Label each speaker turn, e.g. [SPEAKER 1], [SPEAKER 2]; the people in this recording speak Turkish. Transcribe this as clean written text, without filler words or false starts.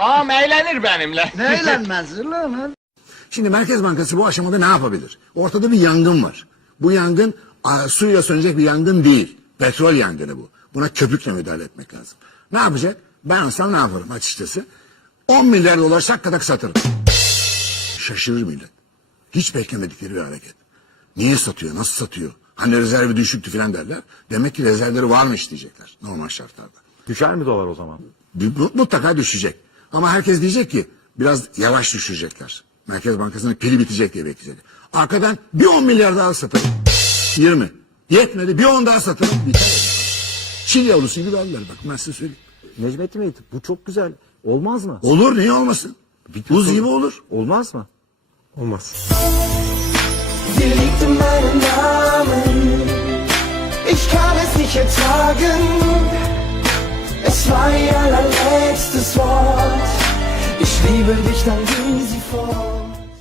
[SPEAKER 1] Ağam eğlenir benimle.
[SPEAKER 2] Ne eğlenmez lan?
[SPEAKER 3] Şimdi Merkez Bankası bu aşamada ne yapabilir? Ortada bir yangın var. Bu yangın suyla sönecek bir yangın değil. Petrol yangını bu. Buna köpükle müdahale etmek lazım. Ne yapacak? Ben olsam ne yaparım açıkçası? 10 milyar dolar şakkadak satırım. Şaşırır millet. Hiç beklemedikleri bir hareket. Niye satıyor? Nasıl satıyor? Hani rezervi düşüktü falan derler. Demek ki rezervleri varmış diyecekler normal şartlarda.
[SPEAKER 4] Düşer mi dolar o zaman?
[SPEAKER 3] Mutlaka düşecek. Ama herkes diyecek ki biraz yavaş düşecekler. Merkez Bankası'nın pili bitecek diye bekleyecek. Arkadan bir 10 milyar daha satarım. 20. Yetmedi bir 10 daha satarım. Biter. Çil yavrusu gibi alırlar bak ben size söyleyeyim.
[SPEAKER 4] Necmettin Bey bu çok güzel. Olmaz mı?
[SPEAKER 3] Olur niye olmasın? Buz gibi olur.
[SPEAKER 4] Olmaz mı? Olmaz.
[SPEAKER 5] Sie liegt in meinem Namen, ich kann es nicht ertragen. Es war ihr allerletztes Wort. Ich liebe dich, dann ging sie fort.